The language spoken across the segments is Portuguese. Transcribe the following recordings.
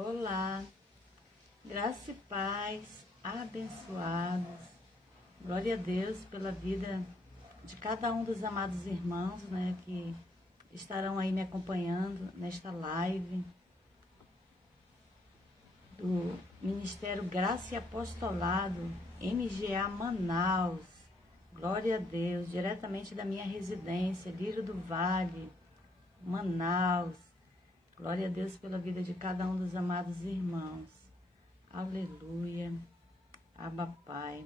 Olá, graça e paz, abençoados. Glória a Deus pela vida de cada um dos amados irmãos, né, que estarão aí me acompanhando nesta live do Ministério Graça e Apostolado, MGA Manaus. Glória a Deus, diretamente da minha residência, Lírio do Vale, Manaus. Glória a Deus pela vida de cada um dos amados irmãos. Aleluia. Abba Pai.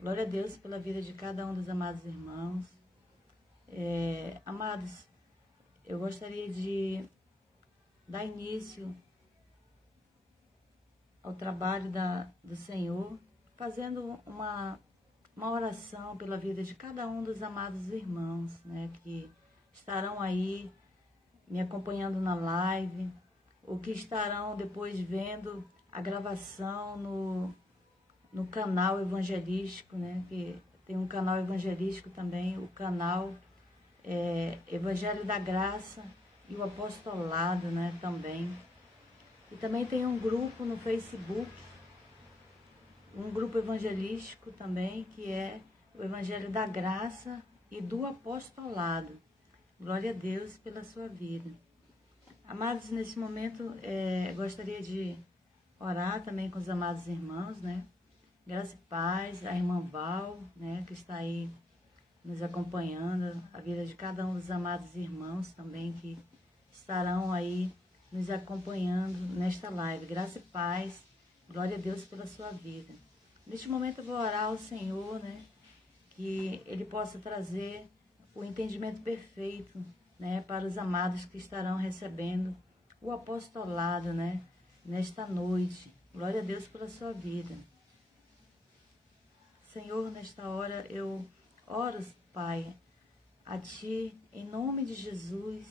Glória a Deus pela vida de cada um dos amados irmãos. Amados, eu gostaria de dar início ao trabalho do Senhor, fazendo uma oração pela vida de cada um dos amados irmãos, né, que estarão aí me acompanhando na live, ou que estarão depois vendo a gravação no canal evangelístico, né? Que tem um canal evangelístico também, o canal Evangelho da Graça e o Apostolado, né? Também. E também tem um grupo no Facebook, um grupo evangelístico também, que é o Evangelho da Graça e do Apostolado. Glória a Deus pela sua vida. Amados, nesse momento, gostaria de orar também com os amados irmãos, né? Graça e paz, a irmã Val, né, que está aí nos acompanhando, a vida de cada um dos amados irmãos também, que estarão aí nos acompanhando nesta live. Graça e paz, glória a Deus pela sua vida. Neste momento eu vou orar ao Senhor, né, que Ele possa trazer o entendimento perfeito, né, para os amados que estarão recebendo o apostolado, né, nesta noite. Glória a Deus pela sua vida. Senhor, nesta hora eu oro, Pai, a Ti, em nome de Jesus,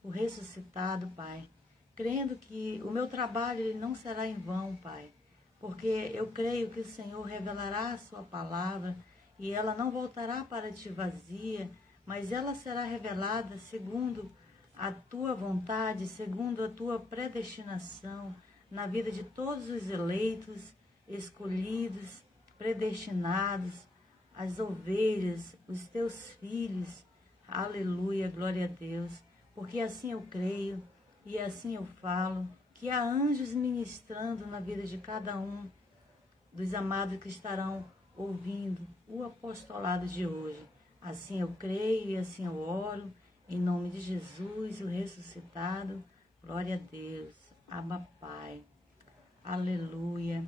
o ressuscitado, Pai, crendo que o meu trabalho ele não será em vão, Pai, porque eu creio que o Senhor revelará a Sua palavra e ela não voltará para Ti vazia, mas ela será revelada segundo a Tua vontade, segundo a Tua predestinação, na vida de todos os eleitos, escolhidos, predestinados, as ovelhas, os Teus filhos. Aleluia, glória a Deus. Porque assim eu creio e assim eu falo, que há anjos ministrando na vida de cada um dos amados que estarão ouvindo o apostolado de hoje. Assim eu creio e assim eu oro, em nome de Jesus, o ressuscitado. Glória a Deus. Abba Pai. Aleluia.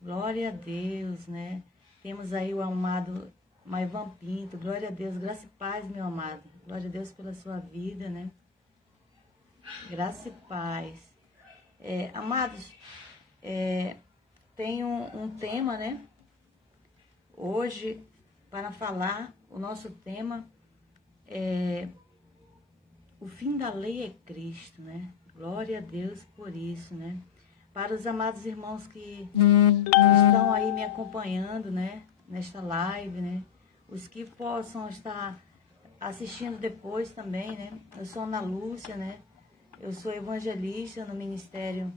Glória a Deus, né? Temos aí o amado Maivan Pinto. Glória a Deus. Graça e paz, meu amado. Glória a Deus pela sua vida, né? Graça e paz. Amados, tem um tema, né? Hoje, para falar, o nosso tema é o fim da lei é Cristo, né? Glória a Deus por isso, né? Para os amados irmãos que estão aí me acompanhando, né? Nesta live, né? Os que possam estar assistindo depois também, né? Eu sou Ana Lúcia, né? Eu sou evangelista no Ministério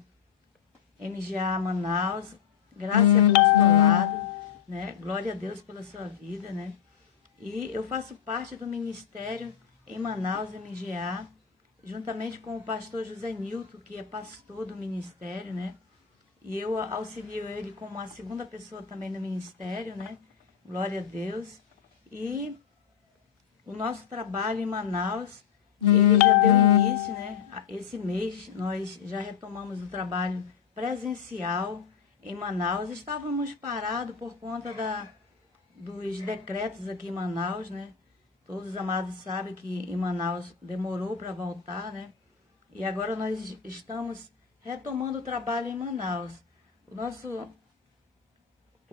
MGA Manaus, Graça e Apostolado, né? Glória a Deus pela sua vida, né? E eu faço parte do Ministério em Manaus, MGA, juntamente com o pastor José Nilton, que é pastor do Ministério, né? E eu auxilio ele como a segunda pessoa também do Ministério, né? Glória a Deus. E o nosso trabalho em Manaus, ele já deu início, né? Esse mês nós já retomamos o trabalho presencial em Manaus. Estávamos parados por conta dos decretos aqui em Manaus, né? Todos os amados sabem que em Manaus demorou para voltar, né? E agora nós estamos retomando o trabalho em Manaus. O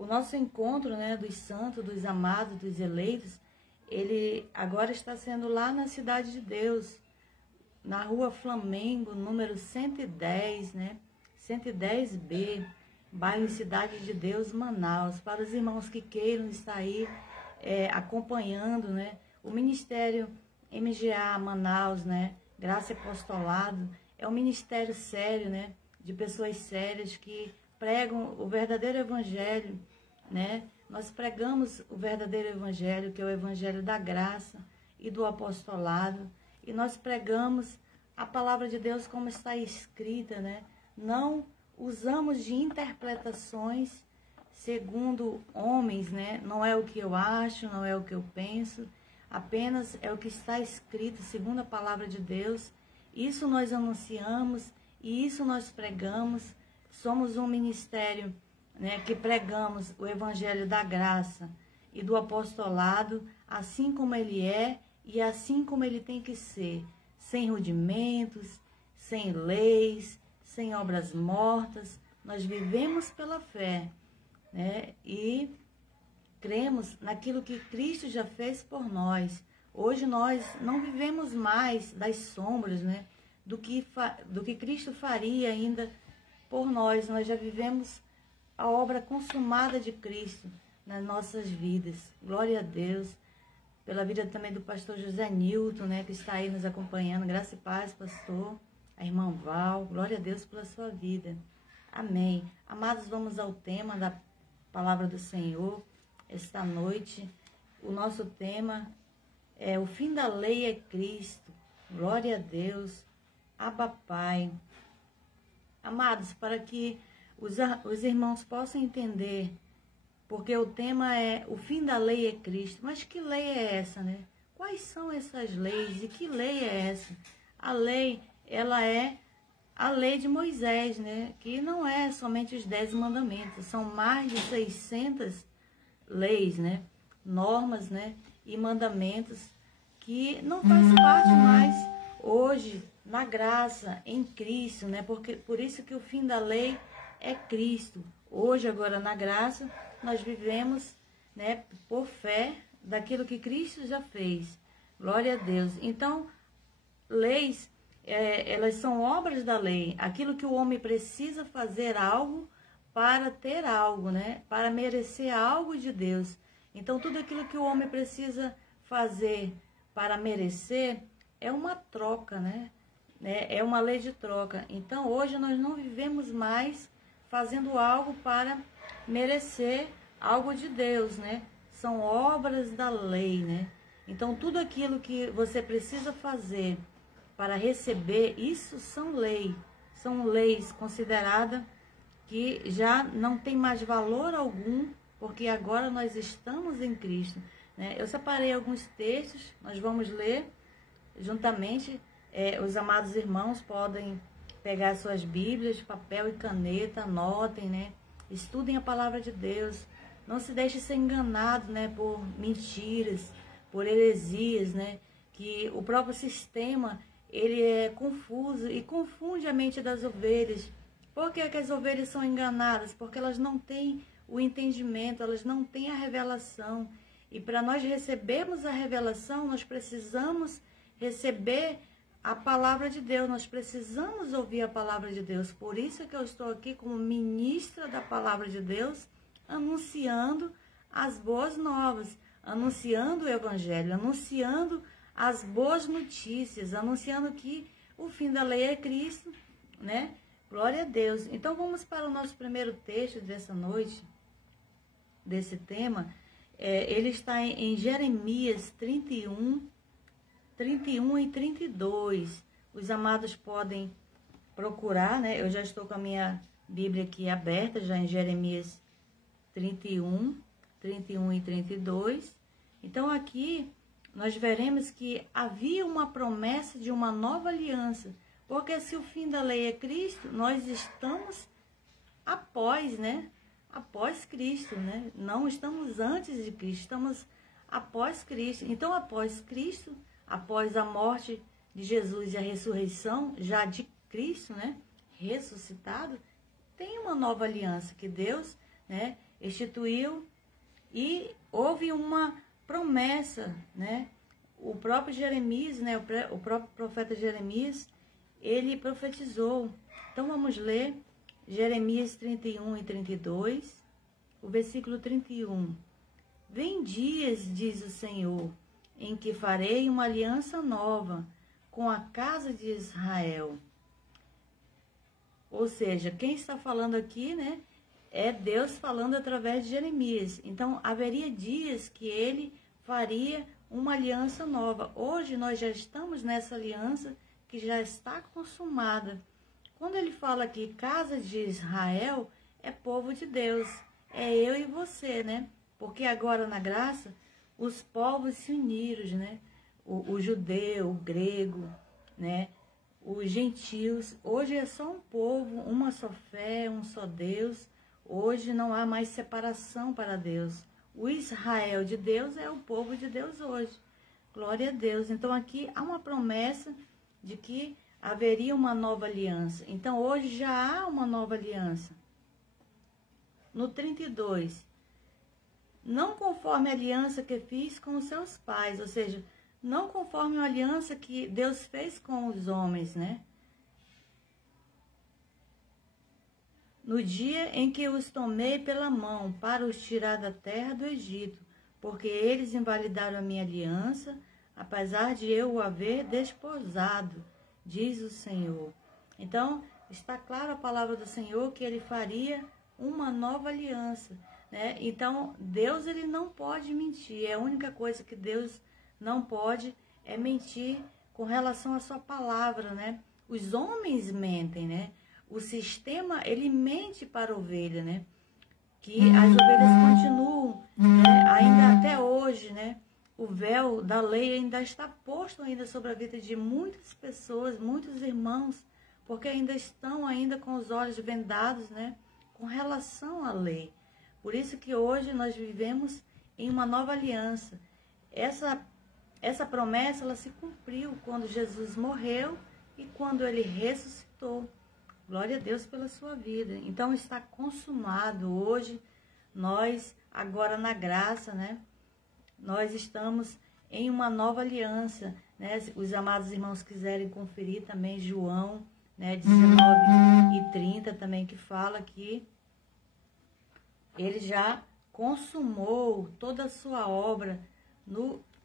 nosso encontro, né, dos santos, dos amados, dos eleitos, ele agora está sendo lá na Cidade de Deus, na Rua Flamengo, número 110, né? 110B, bairro Cidade de Deus, Manaus. Para os irmãos que queiram estar aí acompanhando, né? O Ministério MGA Manaus, né? Graça e Apostolado, é um ministério sério, né? De pessoas sérias que pregam o verdadeiro evangelho, né? Nós pregamos o verdadeiro evangelho, que é o evangelho da graça e do apostolado, e nós pregamos a palavra de Deus como está escrita, né? Não usamos de interpretações segundo homens, né? Não é o que eu acho, não é o que eu penso, apenas é o que está escrito segundo a palavra de Deus. Isso nós anunciamos e isso nós pregamos. Somos um ministério, né, que pregamos o evangelho da graça e do apostolado, assim como ele é e assim como ele tem que ser, sem rudimentos, sem leis, sem obras mortas. Nós vivemos pela fé, né, e cremos naquilo que Cristo já fez por nós. Hoje nós não vivemos mais das sombras, né, do que Cristo faria ainda por nós. Nós já vivemos a obra consumada de Cristo nas nossas vidas. Glória a Deus. Pela vida também do pastor José Nilton, né, que está aí nos acompanhando. Graça e paz, pastor. A irmã Val. Glória a Deus pela sua vida. Amém. Amados, vamos ao tema da palavra do Senhor. Esta noite, o nosso tema é: o fim da lei é Cristo. Glória a Deus. Abba Pai. Amados, para que os irmãos possam entender, porque o tema é: o fim da lei é Cristo. Mas que lei é essa, né? Quais são essas leis e que lei é essa? A lei, ela é a lei de Moisés, né? Que não é somente os 10 mandamentos, são mais de 600 leis, né? Normas, né? E mandamentos que não faz parte mais hoje na graça, em Cristo, né? Por isso que o fim da lei é Cristo. Hoje, agora, na graça, nós vivemos, né, por fé daquilo que Cristo já fez. Glória a Deus. Então, leis, elas são obras da lei. Aquilo que o homem precisa fazer algo para ter algo, né? Para merecer algo de Deus. Então, tudo aquilo que o homem precisa fazer para merecer é uma troca, né? É uma lei de troca. Então, hoje nós não vivemos mais fazendo algo para merecer algo de Deus, né? São obras da lei, né? Então, tudo aquilo que você precisa fazer para receber, isso são leis consideradas que já não tem mais valor algum, porque agora nós estamos em Cristo, né? Eu separei alguns textos, nós vamos ler juntamente. Os amados irmãos podem pegar suas Bíblias, papel e caneta, anotem, né? Estudem a palavra de Deus. Não se deixe ser enganado, né, por mentiras, por heresias, né? Que o próprio sistema, ele é confuso e confunde a mente das ovelhas. Por que as ovelhas são enganadas? Porque elas não têm o entendimento, elas não têm a revelação. E para nós recebermos a revelação, nós precisamos receber a palavra de Deus, nós precisamos ouvir a palavra de Deus. Por isso é que eu estou aqui como ministra da palavra de Deus, anunciando as boas novas, anunciando o evangelho, anunciando as boas notícias, anunciando que o fim da lei é Cristo, né? Glória a Deus. Então vamos para o nosso primeiro texto dessa noite, desse tema. Ele está em Jeremias 31 e 32. Os amados podem procurar, né? Eu já estou com a minha Bíblia aqui aberta, já em Jeremias 31 e 32. Então aqui nós veremos que havia uma promessa de uma nova aliança, porque se o fim da lei é Cristo, nós estamos após, né? Após Cristo, né? Não estamos antes de Cristo, estamos após Cristo. Então, após Cristo, após a morte de Jesus e a ressurreição já de Cristo, né, ressuscitado, tem uma nova aliança que Deus, né, instituiu, e houve uma promessa, né? O próprio Jeremias, né, o próprio profeta Jeremias, ele profetizou. Então vamos ler Jeremias 31 e 32, o versículo 31. Vem dias, diz o Senhor, em que farei uma aliança nova com a casa de Israel. Ou seja, quem está falando aqui, né, é Deus falando através de Jeremias. Então, haveria dias que ele faria uma aliança nova. Hoje nós já estamos nessa aliança que já está consumada. Quando ele fala aqui, casa de Israel, é povo de Deus. É eu e você, né? Porque agora na graça, os povos se uniram, né? O judeu, o grego, né? Os gentios. Hoje é só um povo, uma só fé, um só Deus. Hoje não há mais separação para Deus. O Israel de Deus é o povo de Deus hoje. Glória a Deus. Então aqui há uma promessa de que haveria uma nova aliança. Então hoje já há uma nova aliança. No 32, não conforme a aliança que fiz com os seus pais, ou seja, não conforme a aliança que Deus fez com os homens, né? No dia em que os tomei pela mão para os tirar da terra do Egito, porque eles invalidaram a minha aliança, apesar de eu o haver desposado, diz o Senhor. Então, está claro a palavra do Senhor que ele faria uma nova aliança, né? Então, Deus ele não pode mentir. É a única coisa que Deus não pode é mentir com relação à sua palavra, né? Os homens mentem, né? O sistema, ele mente para a ovelha, né? Que as ovelhas continuam, né? Ainda até hoje, né? O véu da lei ainda está posto ainda sobre a vida de muitas pessoas, muitos irmãos, porque ainda estão ainda com os olhos vendados, né? Com relação à lei. Por isso que hoje nós vivemos em uma nova aliança. Essa promessa, ela se cumpriu quando Jesus morreu e quando ele ressuscitou. Glória a Deus pela sua vida. Então está consumado hoje. Nós, agora na graça, né? Nós estamos em uma nova aliança, né? Os amados irmãos quiserem conferir também João, né? 19 e 30 também, que fala que ele já consumou toda a sua obra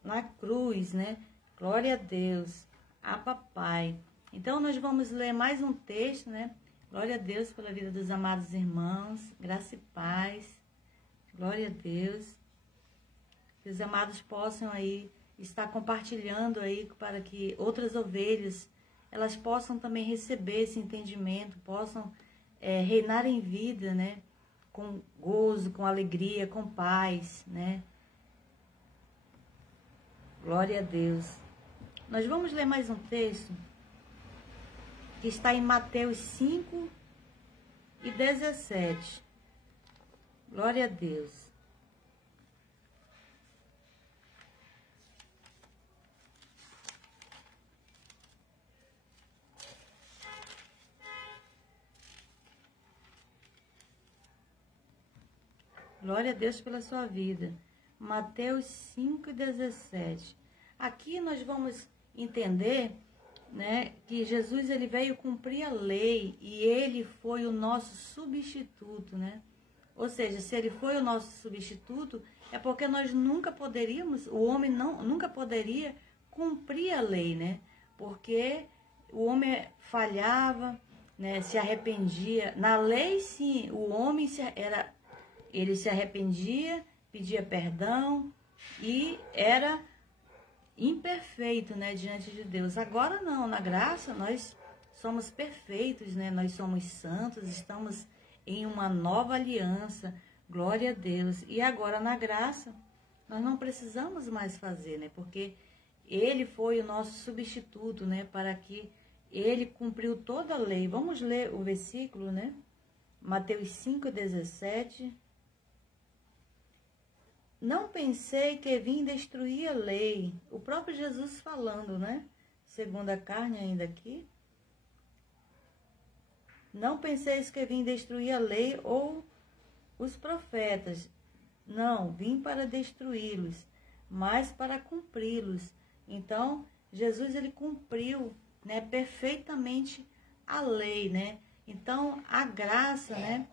na cruz, né? Glória a Deus, a papai. Então, nós vamos ler mais um texto, né? Glória a Deus pela vida dos amados irmãos. Graça e paz. Glória a Deus. Que os amados possam aí estar compartilhando aí para que outras ovelhas, elas possam também receber esse entendimento, possam reinar em vida, né? Com gozo, com alegria, com paz, né? Glória a Deus. Nós vamos ler mais um texto que está em Mateus 5 e 17. Glória a Deus. Glória a Deus pela sua vida. Mateus 5 e 17. Aqui nós vamos entender, né, que Jesus ele veio cumprir a lei e ele foi o nosso substituto, né? Ou seja, se ele foi o nosso substituto, é porque nós nunca poderíamos, o homem nunca poderia cumprir a lei, né? Porque o homem falhava, né, se arrependia. Na lei, sim, o homem ele se arrependia, pedia perdão e era imperfeito, né, diante de Deus. Agora não, na graça nós somos perfeitos, né? Nós somos santos, estamos em uma nova aliança. Glória a Deus. E agora na graça nós não precisamos mais fazer, né? Porque ele foi o nosso substituto, né, para que ele cumpriu toda a lei. Vamos ler o versículo, né? Mateus 5:17. Não pensei que vim destruir a lei. O próprio Jesus falando, né? Segundo a carne ainda aqui. Não penseis que vim destruir a lei ou os profetas. Não, vim para destruí-los, mas para cumpri-los. Então, Jesus ele cumpriu, né, perfeitamente a lei, né? Então, a graça, né?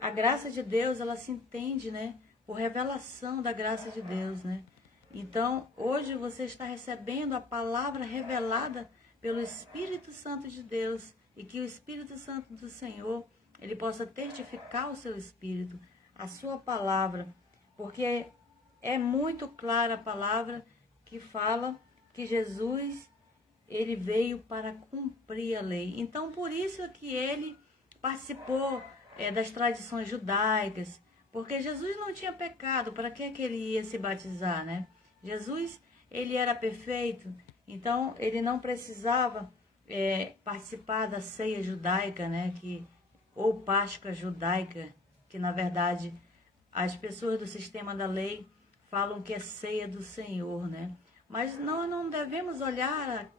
A graça de Deus, ela se entende, né, por revelação da graça de Deus, né? Então, hoje você está recebendo a palavra revelada pelo Espírito Santo de Deus. e que o Espírito Santo do Senhor, ele possa testificar o seu espírito, a sua palavra, porque é muito clara a palavra que fala que Jesus, ele veio para cumprir a lei. Então, por isso que ele participou das tradições judaicas, porque Jesus não tinha pecado, para que ele ia se batizar, né? Jesus, ele era perfeito, então ele não precisava participar da ceia judaica, né? Ou Páscoa judaica, que na verdade as pessoas do sistema da lei falam que é ceia do Senhor, né? Mas nós não devemos olhar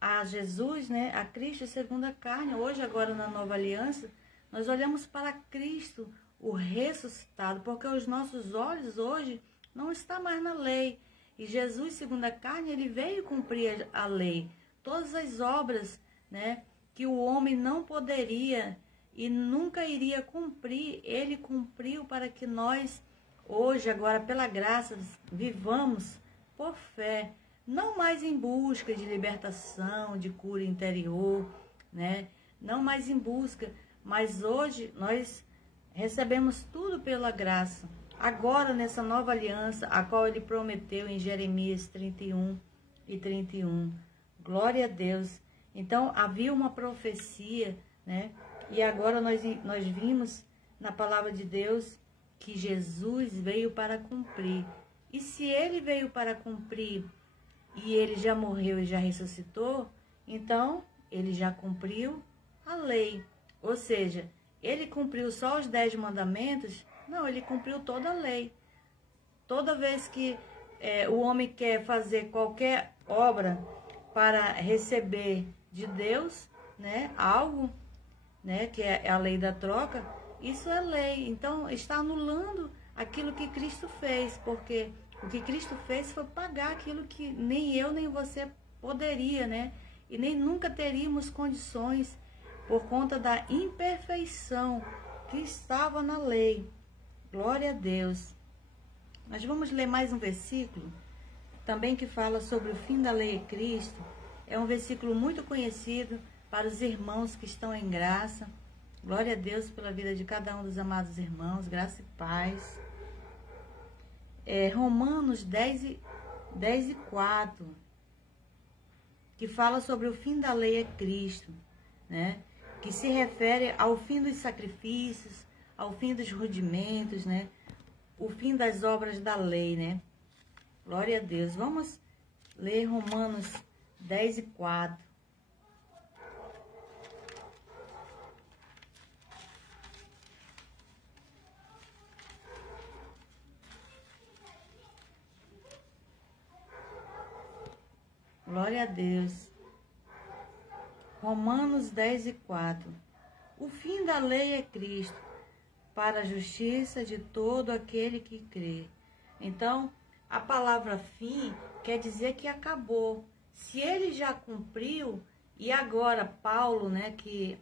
a Jesus, né? A Cristo segundo a carne. Hoje, agora na nova aliança, nós olhamos para Cristo, o ressuscitado, porque os nossos olhos hoje não estão mais na lei. E Jesus, segundo a carne, ele veio cumprir a lei. Todas as obras, né, que o homem não poderia e nunca iria cumprir, ele cumpriu para que nós, hoje, agora, pela graça, vivamos por fé, não mais em busca de libertação, de cura interior, né? Não mais em busca, mas hoje nós recebemos tudo pela graça. Agora, nessa nova aliança, a qual ele prometeu em Jeremias 31 e 31. Glória a Deus. Então, havia uma profecia, né? E agora nós vimos na palavra de Deus que Jesus veio para cumprir. E se ele veio para cumprir e ele já morreu e já ressuscitou, então ele já cumpriu a lei. Ou seja, ele cumpriu só os 10 mandamentos? Não, ele cumpriu toda a lei. Toda vez que o homem quer fazer qualquer obra para receber de Deus, né, algo, né, que é a lei da troca, isso é lei. Então, está anulando aquilo que Cristo fez, porque o que Cristo fez foi pagar aquilo que nem eu nem você poderia, né? E nem nunca teríamos condições por conta da imperfeição que estava na lei. Glória a Deus. Nós vamos ler mais um versículo, também que fala sobre o fim da lei em Cristo. É um versículo muito conhecido para os irmãos que estão em graça. Glória a Deus pela vida de cada um dos amados irmãos, graça e paz. Romanos 10 e 4, que fala sobre o fim da lei é Cristo, né? Que se refere ao fim dos sacrifícios, ao fim dos rudimentos, né? O fim das obras da lei, né? Glória a Deus. Vamos ler Romanos 10 e 4. Glória a Deus. Romanos 10 e 4. O fim da lei é Cristo, para a justiça de todo aquele que crê. Então, a palavra fim quer dizer que acabou. Se ele já cumpriu, e agora Paulo, né, que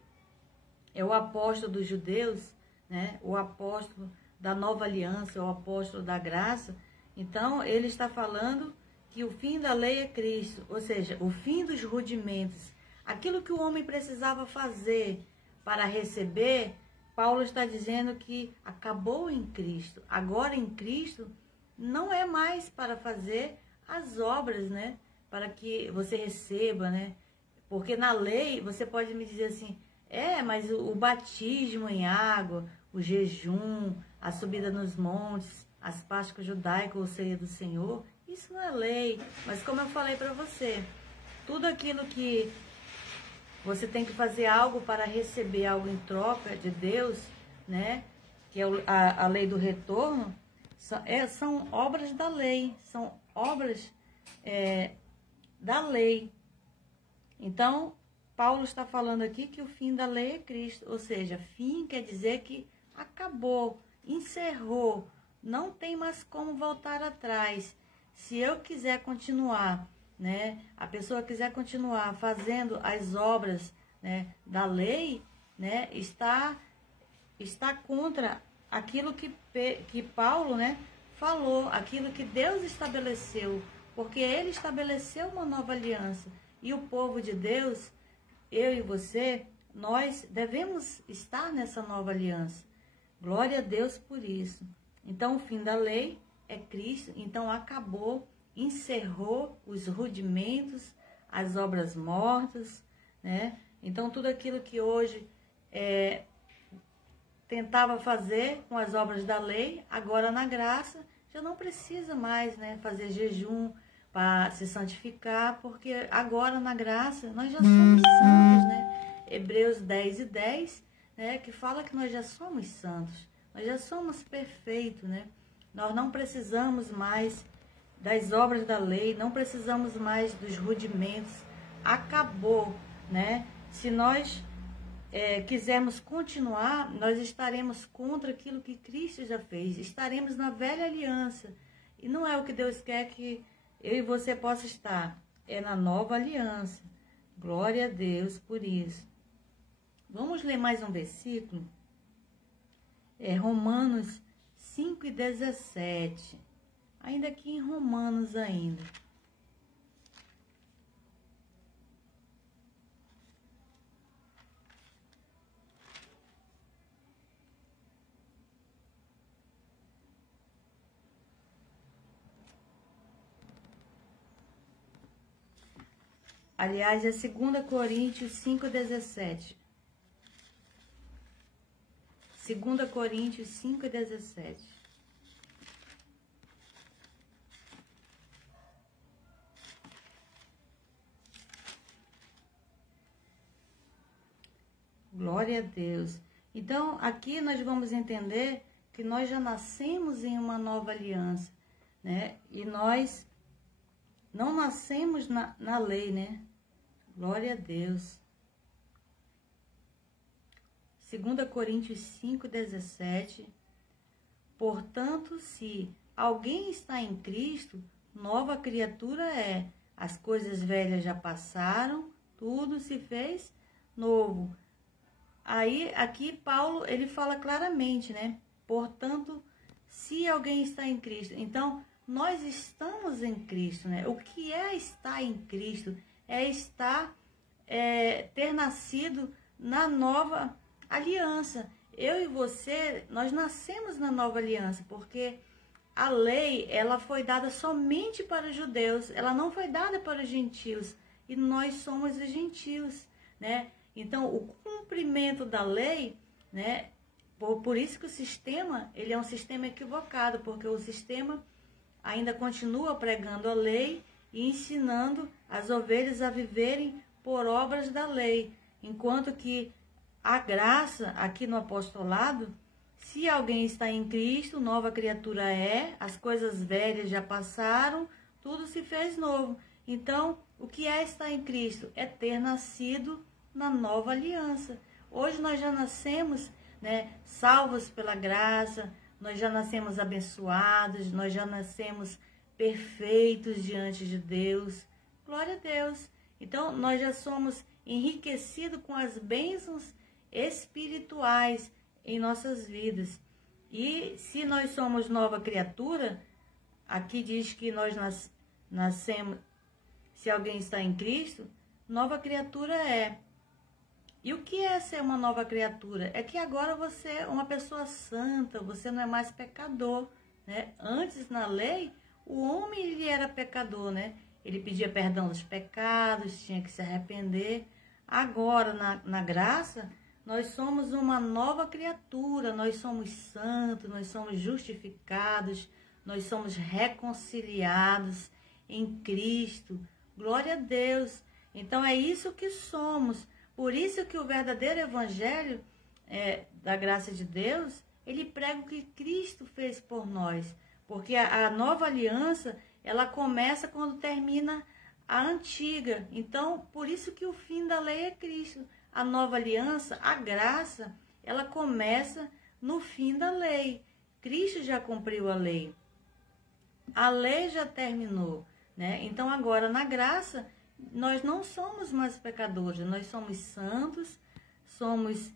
é o apóstolo dos judeus, né, o apóstolo da nova aliança, o apóstolo da graça, então ele está falando que o fim da lei é Cristo, ou seja, o fim dos rudimentos, aquilo que o homem precisava fazer para receber, Paulo está dizendo que acabou em Cristo. Agora em Cristo não é mais para fazer as obras, né? Para que você receba, né? Porque na lei você pode me dizer assim, mas o batismo em água, o jejum, a subida nos montes, as Páscoas judaicas ou ceia do Senhor, isso não é lei. Mas como eu falei para você, tudo aquilo que você tem que fazer algo para receber algo em troca de Deus, né? Que é a lei do retorno, são obras da lei, são obras da lei. Então, Paulo está falando aqui que o fim da lei é Cristo, ou seja, fim quer dizer que acabou, encerrou, não tem mais como voltar atrás. Se eu quiser continuar, né, a pessoa quiser continuar fazendo as obras, né, da lei, né, está contra aquilo que Paulo, né, falou, aquilo que Deus estabeleceu, porque ele estabeleceu uma nova aliança e o povo de Deus eu e você, nós devemos estar nessa nova aliança. Glória a Deus por isso. Então, o fim da lei é Cristo. Então, acabou, encerrou os rudimentos, as obras mortas, né? Então, tudo aquilo que hoje tentava fazer com as obras da lei, agora na graça, já não precisa mais, né, fazer jejum para se santificar, porque agora na graça nós já somos santos, né? Hebreus 10:10, né, que fala que nós já somos santos, nós já somos perfeitos, né? Nós não precisamos mais das obras da lei, não precisamos mais dos rudimentos, acabou, né? Se nós quisermos continuar, nós estaremos contra aquilo que Cristo já fez, estaremos na velha aliança, e não é o que Deus quer que eu e você possa estar, é na nova aliança. Glória a Deus por isso. Vamos ler mais um versículo, Romanos 5:17, ainda aqui em Romanos ainda. Aliás, é 2 Coríntios 5:17. 2 Coríntios 5:17. Glória a Deus. Então, aqui nós vamos entender que nós já nascemos em uma nova aliança, né? E nós não nascemos na lei, né? Glória a Deus. 2 Coríntios 5:17. Portanto, se alguém está em Cristo, nova criatura é. As coisas velhas já passaram, tudo se fez novo. Aí, aqui Paulo, ele fala claramente, né? Portanto, se alguém está em Cristo. Então, nós estamos em Cristo, né? O que é estar em Cristo? É estar, ter nascido na nova aliança. Eu e você, nós nascemos na nova aliança, porque a lei, ela foi dada somente para os judeus, ela não foi dada para os gentios, e nós somos os gentios, né? Então, o cumprimento da lei, né? Por isso que o sistema, ele é um sistema equivocado, porque o sistema ainda continua pregando a lei e ensinando as ovelhas a viverem por obras da lei, enquanto que a graça, aqui no apostolado, se alguém está em Cristo, nova criatura é, as coisas velhas já passaram, tudo se fez novo. Então, o que é estar em Cristo? É ter nascido na nova aliança. Hoje nós já nascemos, né, salvos pela graça, nós já nascemos abençoados, nós já nascemos perfeitos diante de Deus. Glória a Deus. Então, nós já somos enriquecidos com as bênçãos espirituais em nossas vidas. E se nós somos nova criatura, aqui diz que nós nascemos, se alguém está em Cristo, nova criatura é. E o que é ser uma nova criatura? É que agora você é uma pessoa santa, você não é mais pecador, né? Antes, na lei, o homem ele era pecador, né? Ele pedia perdão dos pecados, tinha que se arrepender. Agora, na graça, nós somos uma nova criatura, nós somos santos, nós somos justificados, nós somos reconciliados em Cristo. Glória a Deus. Então, é isso que somos. Por isso que o verdadeiro evangelho da graça de Deus, ele prega o que Cristo fez por nós. Porque a nova aliança, ela começa quando termina a antiga. Então, por isso que o fim da lei é Cristo. A nova aliança, a graça, ela começa no fim da lei. Cristo já cumpriu a lei. A lei já terminou, né? Então, agora, na graça, nós não somos mais pecadores, nós somos santos, somos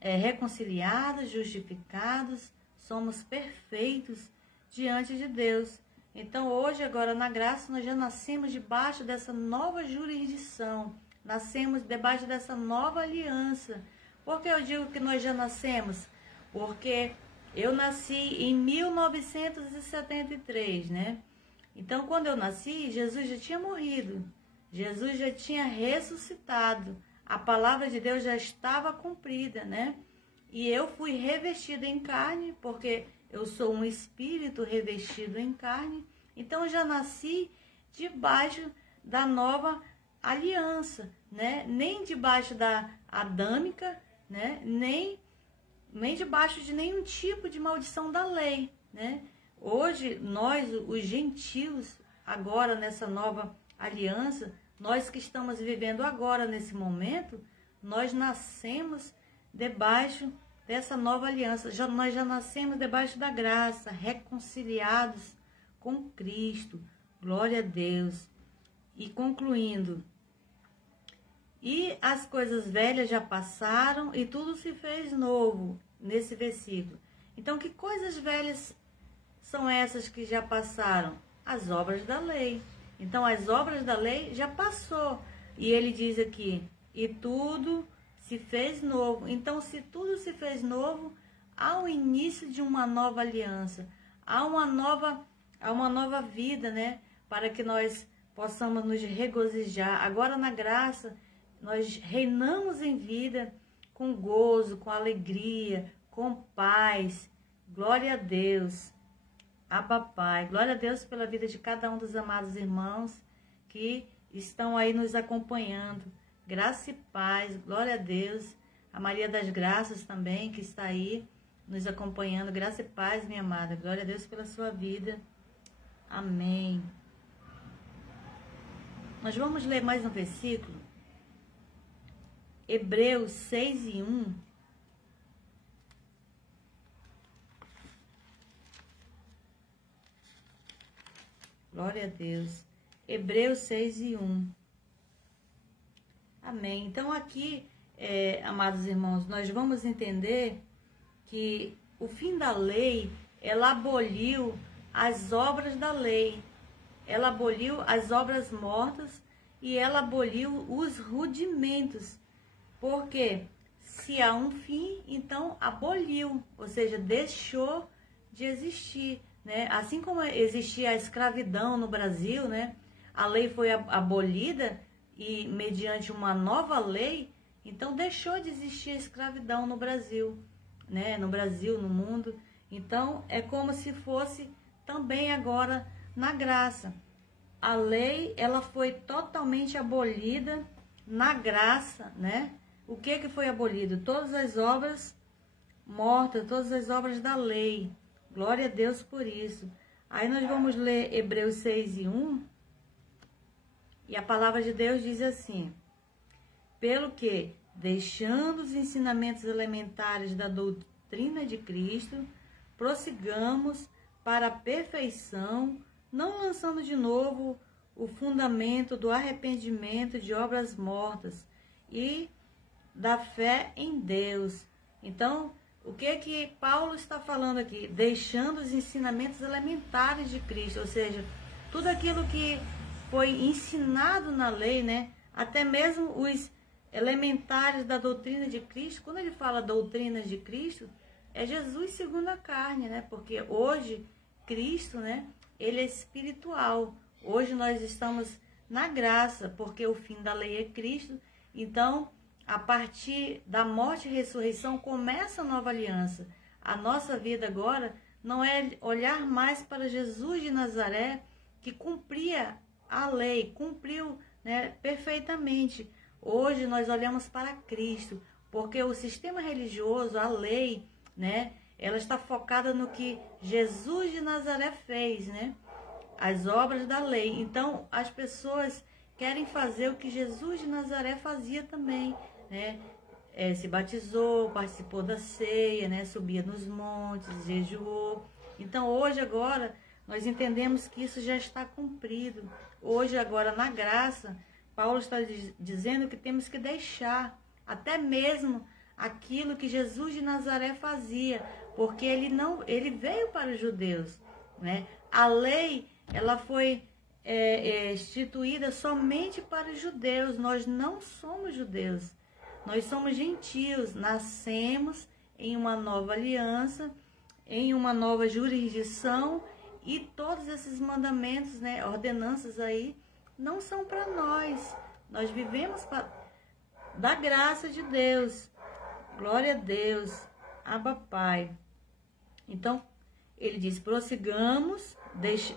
reconciliados, justificados, somos perfeitos diante de Deus. Então, hoje, agora, na graça, nós já nascemos debaixo dessa nova jurisdição, nascemos debaixo dessa nova aliança. Por que eu digo que nós já nascemos? Porque eu nasci em 1973, né? Então, quando eu nasci, Jesus já tinha morrido. Jesus já tinha ressuscitado. A palavra de Deus já estava cumprida, né? E eu fui revestida em carne, porque eu sou um espírito revestido em carne. Então, eu já nasci debaixo da nova aliança, né? Nem debaixo da adâmica, né? Nem debaixo de nenhum tipo de maldição da lei, né? Hoje, nós, os gentios, agora nessa nova aliança, nós que estamos vivendo agora nesse momento, nós nascemos debaixo dessa nova aliança. Nós já nascemos debaixo da graça, reconciliados com Cristo. Glória a Deus. E concluindo, e as coisas velhas já passaram e tudo se fez novo, nesse versículo. Então, que coisas velhas são essas que já passaram? As obras da lei. Então, as obras da lei já passou. E ele diz aqui, e tudo se fez novo. Então, se tudo se fez novo, há o início de uma nova aliança. Há uma nova vida, né? Para que nós possamos nos regozijar. Agora, na graça, nós reinamos em vida com gozo, com alegria, com paz. Glória a Deus. A papai. Glória a Deus pela vida de cada um dos amados irmãos que estão aí nos acompanhando. Graça e paz. Glória a Deus. A Maria das Graças também, que está aí nos acompanhando. Graça e paz, minha amada. Glória a Deus pela sua vida. Amém. Nós vamos ler mais um versículo. Hebreus 6:1. Glória a Deus. Hebreus 6:1. Amém. Então aqui, amados irmãos, nós vamos entender que o fim da lei, ela aboliu as obras da lei. Ela aboliu as obras mortas e ela aboliu os rudimentos. Porque se há um fim, então aboliu, ou seja, deixou de existir, né? Assim como existia a escravidão no Brasil, né? A lei foi abolida e mediante uma nova lei, então deixou de existir a escravidão no Brasil, né? No Brasil, no mundo. Então é como se fosse também agora na graça. A lei, ela foi totalmente abolida na graça, né? O que foi abolido? Todas as obras mortas, todas as obras da lei. Glória a Deus por isso. Aí nós vamos ler Hebreus 6:1. E a palavra de Deus diz assim: pelo que, deixando os ensinamentos elementares da doutrina de Cristo, prossigamos para a perfeição, não lançando de novo o fundamento do arrependimento de obras mortas e da fé em Deus. Então, o que Paulo está falando aqui? Deixando os ensinamentos elementares de Cristo, ou seja, tudo aquilo que foi ensinado na lei, né? Até mesmo os elementares da doutrina de Cristo. Quando ele fala doutrinas de Cristo, é Jesus segundo a carne, né? Porque hoje Cristo, né? Ele é espiritual. Hoje nós estamos na graça, porque o fim da lei é Cristo. Então, a partir da morte e ressurreição, começa a nova aliança. A nossa vida agora não é olhar mais para Jesus de Nazaré, que cumpria a lei, cumpriu, né, perfeitamente. Hoje nós olhamos para Cristo, porque o sistema religioso, a lei, né, ela está focada no que Jesus de Nazaré fez, né? As obras da lei. Então, as pessoas querem fazer o que Jesus de Nazaré fazia também, né? Se batizou, participou da ceia, né? Subia nos montes, jejuou. Então, hoje, agora, nós entendemos que isso já está cumprido. Hoje, agora, na graça, Paulo está dizendo que temos que deixar até mesmo aquilo que Jesus de Nazaré fazia, porque ele veio para os judeus, né? A lei, ela foi instituída somente para os judeus. Nós não somos judeus, nós somos gentios, nascemos em uma nova aliança, em uma nova jurisdição, e todos esses mandamentos, né, ordenanças aí, não são para nós. Nós vivemos da graça de Deus. Glória a Deus, Abba Pai. Então, ele diz, prossigamos.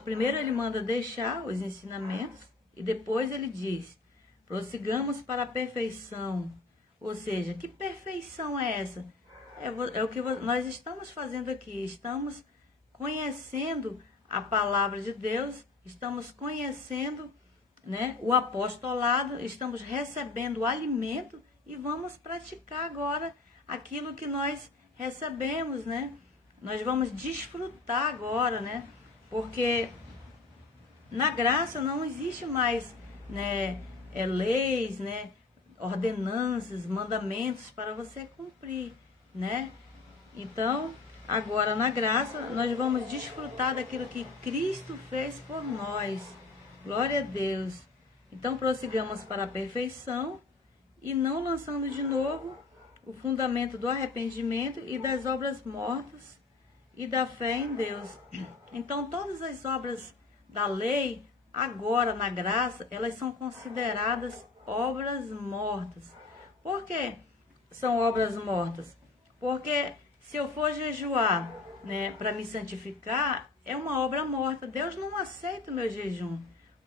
Primeiro ele manda deixar os ensinamentos, e depois ele diz, prossigamos para a perfeição. Ou seja, que perfeição é essa? É o que nós estamos fazendo aqui. Estamos conhecendo a palavra de Deus, estamos conhecendo, né, o apostolado, estamos recebendo o alimento e vamos praticar agora aquilo que nós recebemos, né? Nós vamos desfrutar agora, né? Porque na graça não existe mais, né, leis, né, ordenanças, mandamentos para você cumprir, né? Então, agora na graça nós vamos desfrutar daquilo que Cristo fez por nós. Glória a Deus. Então, prossigamos para a perfeição e não lançando de novo o fundamento do arrependimento e das obras mortas e da fé em Deus. Então, todas as obras da lei, agora na graça, elas são consideradas obras mortas. Por que são obras mortas? Porque se eu for jejuar, né, para me santificar, é uma obra morta. Deus não aceita o meu jejum,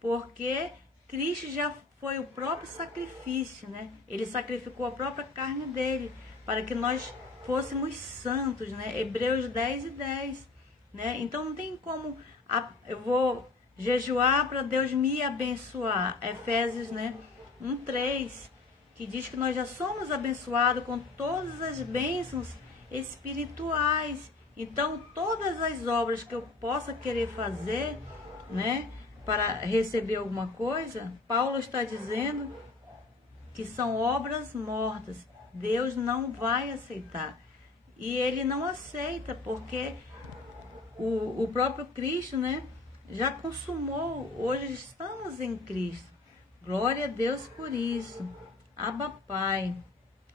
porque Cristo já foi o próprio sacrifício, né? Ele sacrificou a própria carne dele para que nós fôssemos santos, né? Hebreus 10:10, né? Então não tem como eu vou jejuar para Deus me abençoar. Efésios, né, 1:3, que diz que nós já somos abençoados com todas as bênçãos espirituais. Então, todas as obras que eu possa querer fazer, né, para receber alguma coisa, Paulo está dizendo que são obras mortas. Deus não vai aceitar. E ele não aceita porque o próprio Cristo, né, já consumou. Hoje estamos em Cristo. Glória a Deus por isso. Abba Pai.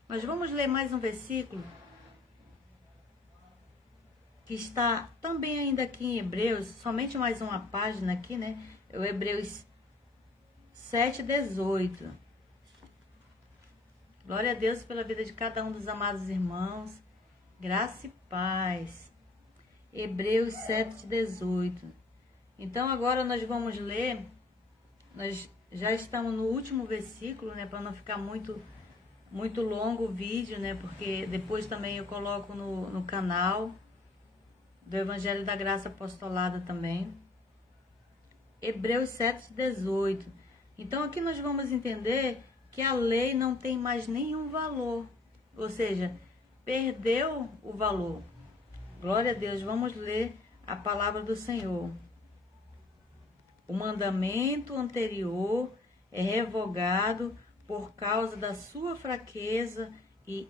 Mas vamos ler mais um versículo que está também ainda aqui em Hebreus, somente mais uma página aqui, né? É o Hebreus 7:18. Glória a Deus pela vida de cada um dos amados irmãos. Graça e paz. Hebreus 7:18. Então agora nós vamos ler, nós já estamos no último versículo, né, para não ficar muito longo o vídeo, né, porque depois também eu coloco no canal do Evangelho da Graça Apostolada também. Hebreus 7:18. Então aqui nós vamos entender que a lei não tem mais nenhum valor, ou seja, perdeu o valor. Glória a Deus, vamos ler a palavra do Senhor. O mandamento anterior é revogado por causa da sua fraqueza e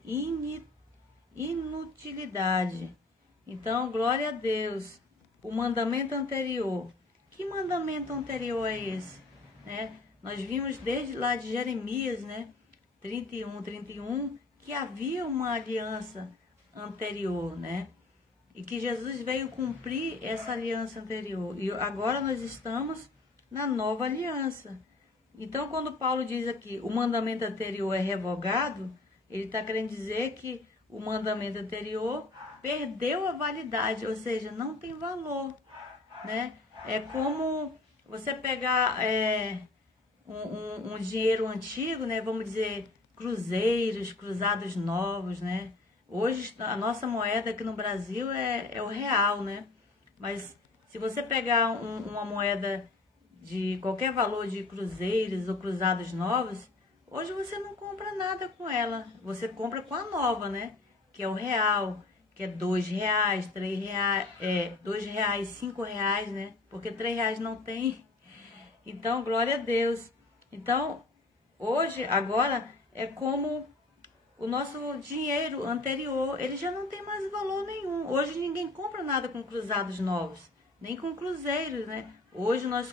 inutilidade. Então, glória a Deus. O mandamento anterior. Que mandamento anterior é esse? Né? Nós vimos desde lá de Jeremias, né, 31, que havia uma aliança anterior, né? E que Jesus veio cumprir essa aliança anterior. E agora nós estamos na nova aliança. Então, quando Paulo diz aqui, o mandamento anterior é revogado, ele está querendo dizer que o mandamento anterior perdeu a validade, ou seja, não tem valor, né? É como você pegar um dinheiro antigo, né? Vamos dizer, cruzeiros, cruzados novos, né? Hoje, a nossa moeda aqui no Brasil é o real, né? Mas se você pegar uma moeda de qualquer valor de cruzeiros ou cruzados novos, hoje você não compra nada com ela. Você compra com a nova, né? Que é o real, que é R$2, R$3, R$2, R$5, né? Porque R$3 não tem. Então, glória a Deus. Então, hoje, agora, é como o nosso dinheiro anterior, ele já não tem mais valor nenhum. Hoje ninguém compra nada com cruzados novos, nem com cruzeiros, né? Hoje nós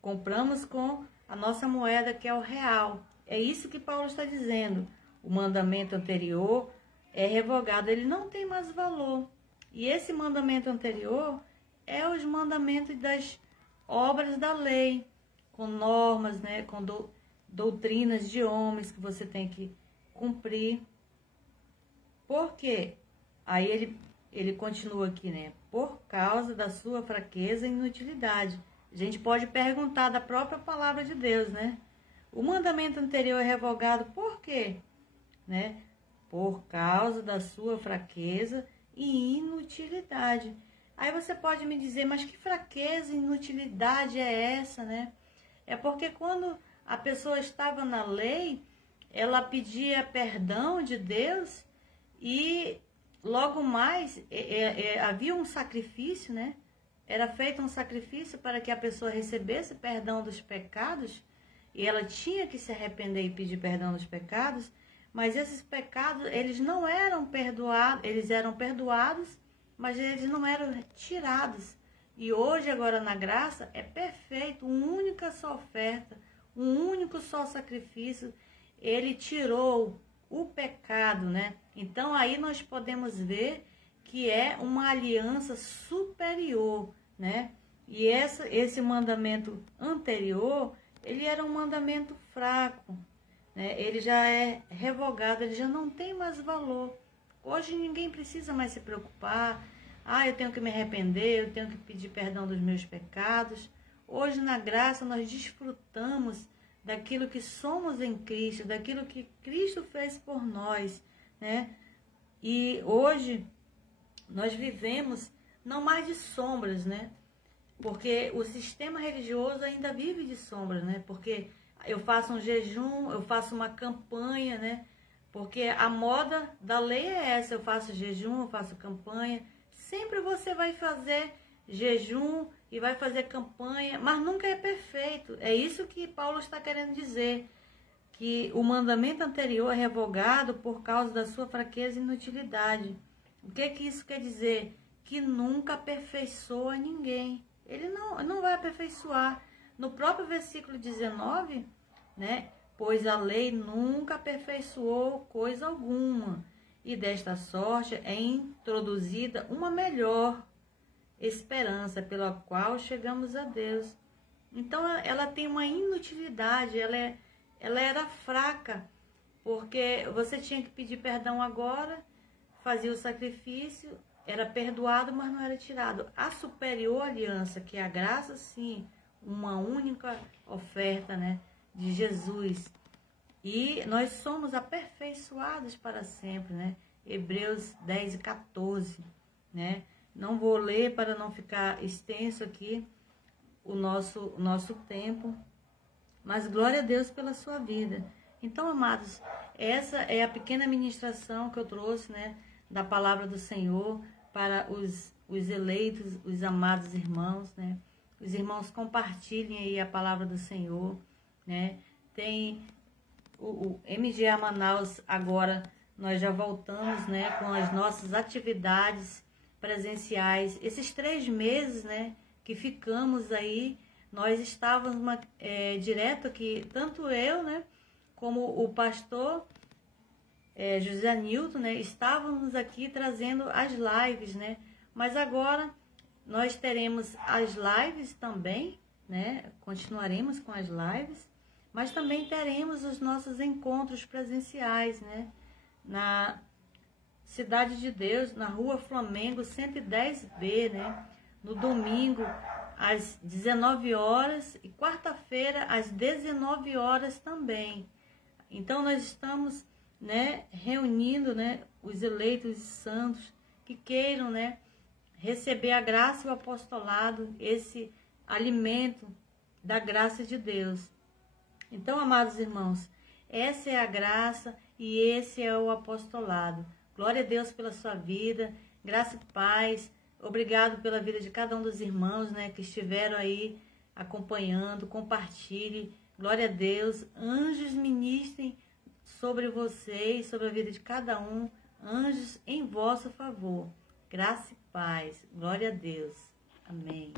Compramos com a nossa moeda, que é o real. É isso que Paulo está dizendo. O mandamento anterior é revogado, ele não tem mais valor. E esse mandamento anterior é os mandamentos das obras da lei, com normas, né, com doutrinas de homens que você tem que cumprir. Por quê? Aí ele continua aqui, né? Por causa da sua fraqueza e inutilidade. A gente pode perguntar da própria palavra de Deus, né? O mandamento anterior é revogado por quê? Né? Por causa da sua fraqueza e inutilidade. Aí você pode me dizer, mas que fraqueza e inutilidade é essa, né? É porque quando a pessoa estava na lei, ela pedia perdão de Deus e logo mais havia um sacrifício, né? Era feito um sacrifício para que a pessoa recebesse perdão dos pecados, e ela tinha que se arrepender e pedir perdão dos pecados, mas esses pecados, eles não eram perdoados, eles eram perdoados, mas eles não eram tirados. E hoje, agora na graça, é perfeito, uma única só oferta, um único só sacrifício, ele tirou o pecado, né? Então aí nós podemos ver que é uma aliança superior, né? E esse mandamento anterior, ele era um mandamento fraco, né? Ele já é revogado, ele já não tem mais valor. Hoje ninguém precisa mais se preocupar. Eu tenho que me arrepender, eu tenho que pedir perdão dos meus pecados. Hoje na graça nós desfrutamos daquilo que somos em Cristo, daquilo que Cristo fez por nós, né? E hoje nós vivemos não mais de sombras, né? Porque o sistema religioso ainda vive de sombras, né? Porque eu faço um jejum, eu faço uma campanha, né? Porque a moda da lei é essa, eu faço jejum, eu faço campanha. Sempre você vai fazer jejum e vai fazer campanha, mas nunca é perfeito. É isso que Paulo está querendo dizer, que o mandamento anterior é revogado por causa da sua fraqueza e inutilidade. O que isso quer dizer? Que nunca aperfeiçoa ninguém. Ele não vai aperfeiçoar. No próprio versículo 19, né? Pois a lei nunca aperfeiçoou coisa alguma, e desta sorte é introduzida uma melhor esperança pela qual chegamos a Deus. Então ela tem uma inutilidade, ela era fraca, porque você tinha que pedir perdão agora, fazia o sacrifício, era perdoado, mas não era tirado. A superior aliança, que é a graça, sim, uma única oferta, né, de Jesus. E nós somos aperfeiçoados para sempre, né? Hebreus 10 e 14, né? Não vou ler para não ficar extenso aqui o nosso tempo, mas glória a Deus pela sua vida. Então, amados, essa é a pequena ministração que eu trouxe, né, da palavra do Senhor para os eleitos, os amados irmãos, né? Os irmãos compartilhem aí a palavra do Senhor, né? Tem o MGA Manaus agora, nós já voltamos, né, com as nossas atividades presenciais. Esses 3 meses, né, que ficamos aí, nós estávamos direto aqui, tanto eu, né, como o pastor José Nilton, né, estávamos aqui trazendo as lives, né, mas agora nós teremos as lives também, né, continuaremos com as lives, mas também teremos os nossos encontros presenciais, né, na Cidade de Deus, na Rua Flamengo 110B, né, no domingo às 19 horas e quarta-feira às 19 horas também. Então nós estamos, né, reunindo, né, os eleitos e santos que queiram, né, receber a graça e o apostolado, esse alimento da graça de Deus. Então, amados irmãos, essa é a graça e esse é o apostolado. Glória a Deus pela sua vida, graça e paz. Obrigado pela vida de cada um dos irmãos, né, que estiveram aí acompanhando. Compartilhe. Glória a Deus. Anjos ministrem sobre vocês, sobre a vida de cada um. Anjos em vosso favor. Graça e paz. Glória a Deus. Amém.